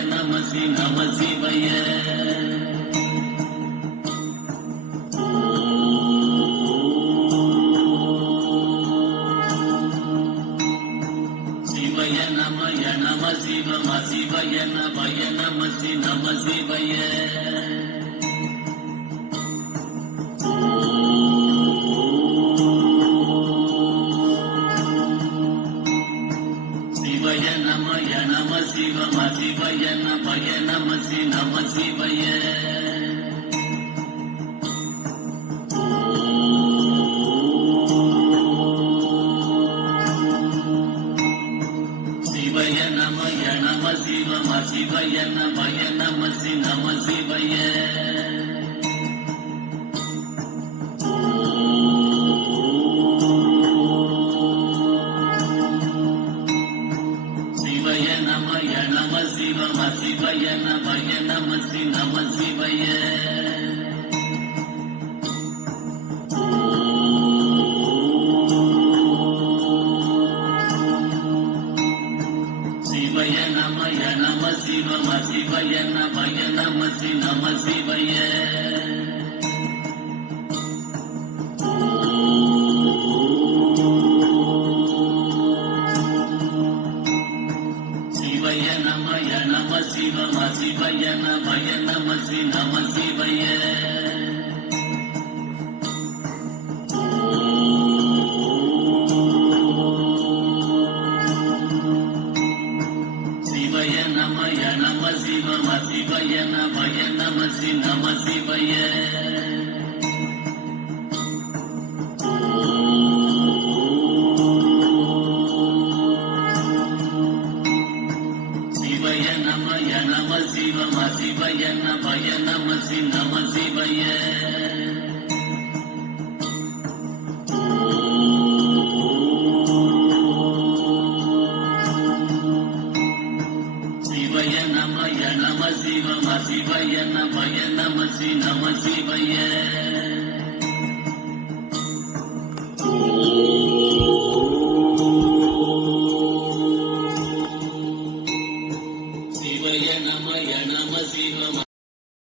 நம சிவய சிவய நமய நம சிவம சிவய நபய நம சிவய சிவய நமய நம சிவம சிவய நபய நம சிவய சிவய நமய நம சிவம சிவய நபய நம சிவய சிவய நமய நம சிவம சிவய நபய நம சிவய சிவய நமய நம சிவம சிவய நபய நம சிவய சிவய நமய நம சிவம சிவய நபய நம சிவய சிவய நமய நம சிவம சிவய நபய நம சிவய சிவய நமய நம சிவம சிவய நபய நம சிவய